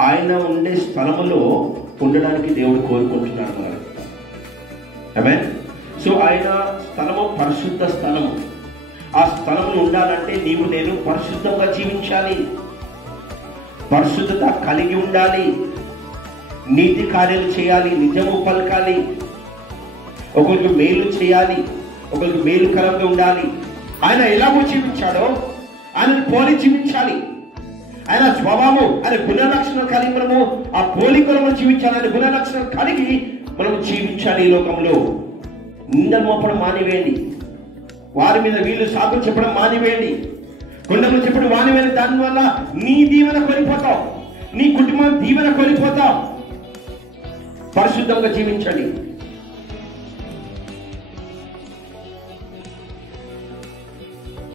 ఆయన ఉండే స్థలములో ఉండడానికి దేవుడు కోరుకుంటున్నాడు మరి. ఆమేన్. సో ఆయన స్థలము పరిశుద్ధ స్థలము. ఆ స్థలంలో ఉండాలంటే నీవు నేను పరిశుద్ధంగా జీవించాలి, పరిశుద్ధత కలిగి ఉండాలి, నీతి కార్యాలు చేయాలి, నిజము పలకాలి, ఒకరికి మేలు చేయాలి, ఒకరికి మేలుకరంగా ఉండాలి. ఆయన ఎలాగో జీవించాడో ఆయనను పోలి జీవించాలి. ఆయన స్వభావం, ఆయన గుణ లక్షణాలు కలిగి మనము ఆ పోలికలను జీవించాలి. ఆయన గుణ లక్షణాలు కలిగి మనం జీవించాలి. ఈ లోకంలో నిందలు మోపడం మానివేయండి, వారి మీద వీళ్ళు సాకులు చెప్పడం మానివేయండి, కొండలు చెప్పడం మానివేయండి. దానివల్ల నీ దీవెన కోల్పోతావు, నీ కుటుంబం దీవెన కోల్పోతావు. పరిశుద్ధంగా జీవించండి.